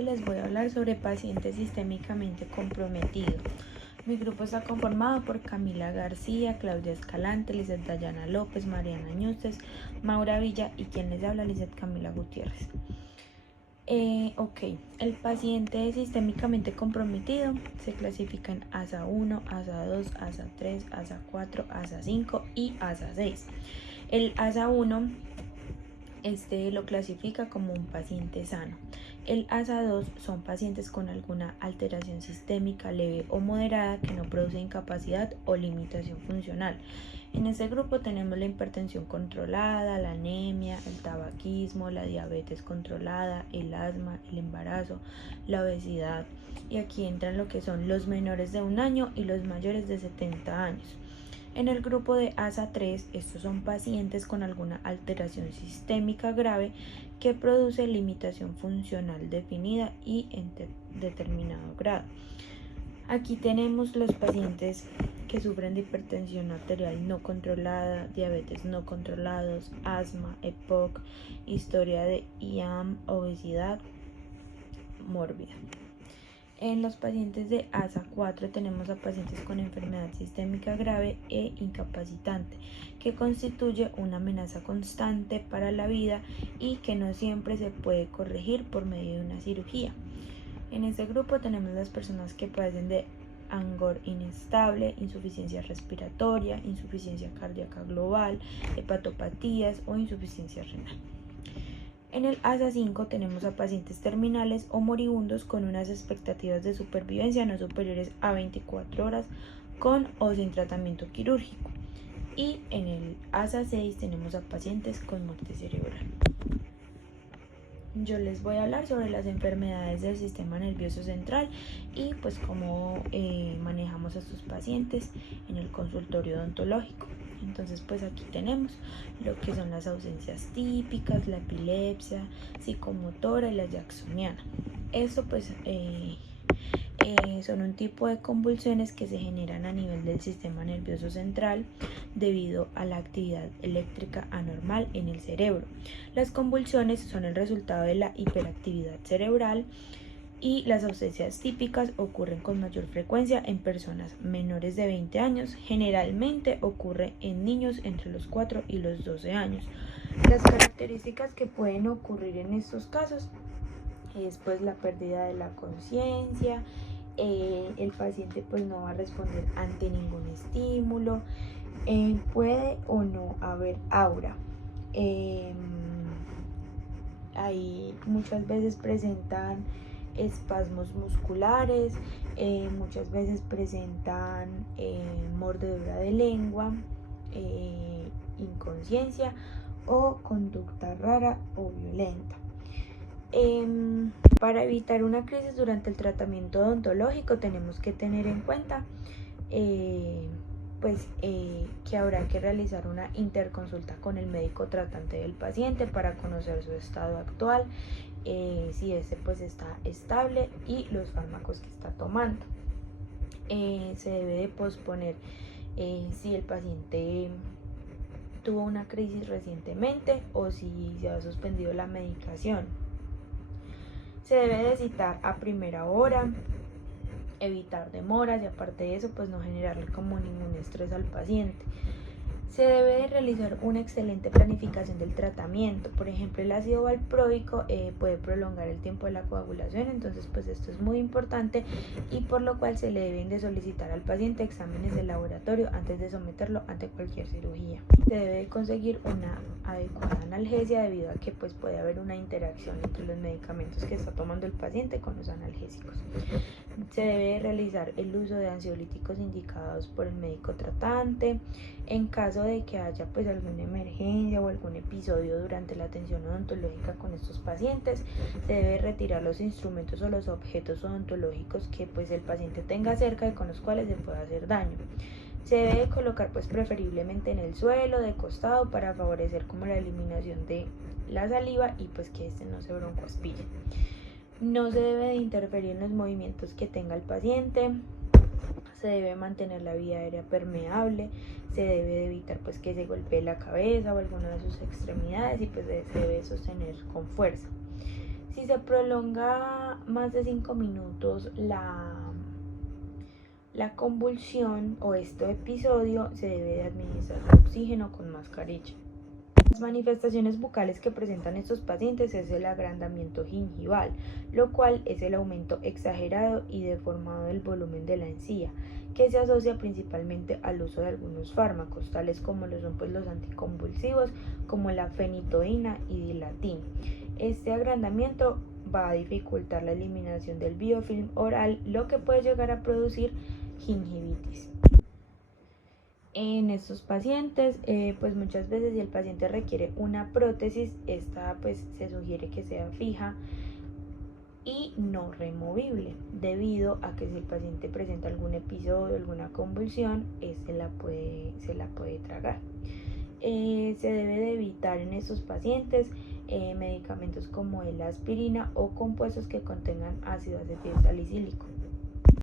hoy les voy a hablar sobre pacientes sistémicamente comprometidos. Mi grupo está conformado por Camila García, Claudia Escalante, Lizeth Dayana López, Mariana Ñuces, Maura Villa y quien les habla, Lizeth Camila Gutiérrez. El paciente sistémicamente comprometido se clasifica en ASA 1, ASA 2, ASA 3, ASA 4, ASA 5 y ASA 6. El ASA 1 lo clasifica como un paciente sano. El ASA 2 son pacientes con alguna alteración sistémica leve o moderada que no produce incapacidad o limitación funcional. En este grupo tenemos la hipertensión controlada, la anemia, el tabaquismo, la diabetes controlada, el asma, el embarazo, la obesidad. Y aquí entran lo que son los menores de 1 año y los mayores de 70 años. En el grupo de ASA 3, estos son pacientes con alguna alteración sistémica grave que produce limitación funcional definida y en determinado grado. Aquí tenemos los pacientes que sufren de hipertensión arterial no controlada, diabetes no controlados, asma, EPOC, historia de IAM, obesidad mórbida. En los pacientes de ASA 4 tenemos a pacientes con enfermedad sistémica grave e incapacitante, que constituye una amenaza constante para la vida y que no siempre se puede corregir por medio de una cirugía. En este grupo tenemos las personas que padecen de angor inestable, insuficiencia respiratoria, insuficiencia cardíaca global, hepatopatías o insuficiencia renal. En el ASA 5 tenemos a pacientes terminales o moribundos con unas expectativas de supervivencia no superiores a 24 horas con o sin tratamiento quirúrgico. Y en el ASA 6 tenemos a pacientes con muerte cerebral. Yo les voy a hablar sobre las enfermedades del sistema nervioso central y pues cómo manejamos a estos pacientes en el consultorio odontológico. Entonces pues aquí tenemos lo que son las ausencias típicas, la epilepsia psicomotora y la jacksoniana. Esto pues son un tipo de convulsiones que se generan a nivel del sistema nervioso central debido a la actividad eléctrica anormal en el cerebro. Las convulsiones son el resultado de la hiperactividad cerebral y las ausencias típicas ocurren con mayor frecuencia en personas menores de 20 años, generalmente ocurre en niños entre los 4 y los 12 años. Las características que pueden ocurrir en estos casos es pues la pérdida de la conciencia, el paciente pues no va a responder ante ningún estímulo, puede o no haber aura. Ahí muchas veces presentan espasmos musculares, muchas veces presentan mordedura de lengua, inconsciencia o conducta rara o violenta. Para evitar una crisis durante el tratamiento odontológico tenemos que tener en cuenta que habrá que realizar una interconsulta con el médico tratante del paciente para conocer su estado actual, si este pues está estable y los fármacos que está tomando. Se debe de posponer si el paciente tuvo una crisis recientemente o si se ha suspendido la medicación. Se debe de citar a primera hora, evitar demoras y aparte de eso pues no generarle como ningún estrés al paciente. Se debe de realizar una excelente planificación del tratamiento. Por ejemplo, el ácido valproico puede prolongar el tiempo de la coagulación, entonces pues esto es muy importante y por lo cual se le deben de solicitar al paciente exámenes de laboratorio antes de someterlo ante cualquier cirugía. Se debe de conseguir una adecuada analgesia debido a que pues puede haber una interacción entre los medicamentos que está tomando el paciente con los analgésicos. Se debe realizar el uso de ansiolíticos indicados por el médico tratante. En caso de que haya pues alguna emergencia o algún episodio durante la atención odontológica con estos pacientes, se debe retirar los instrumentos o los objetos odontológicos que pues el paciente tenga cerca y con los cuales se pueda hacer daño. Se debe colocar pues preferiblemente en el suelo, de costado, para favorecer como la eliminación de la saliva y pues que este no se broncoaspire. No se debe de interferir en los movimientos que tenga el paciente, se debe mantener la vía aérea permeable, se debe de evitar pues que se golpee la cabeza o alguna de sus extremidades y pues se debe sostener con fuerza. Si se prolonga más de 5 minutos la convulsión o este episodio, se debe de administrar oxígeno con mascarilla. Las manifestaciones bucales que presentan estos pacientes es el agrandamiento gingival, lo cual es el aumento exagerado y deformado del volumen de la encía, que se asocia principalmente al uso de algunos fármacos, tales como lo son los anticonvulsivos, como la fenitoína y dilatin. Este agrandamiento va a dificultar la eliminación del biofilm oral, lo que puede llegar a producir gingivitis. En estos pacientes, pues muchas veces si el paciente requiere una prótesis, esta pues se sugiere que sea fija y no removible, debido a que si el paciente presenta algún episodio, alguna convulsión, se la puede tragar. Se debe de evitar en estos pacientes medicamentos como la aspirina o compuestos que contengan ácido acetilsalicílico.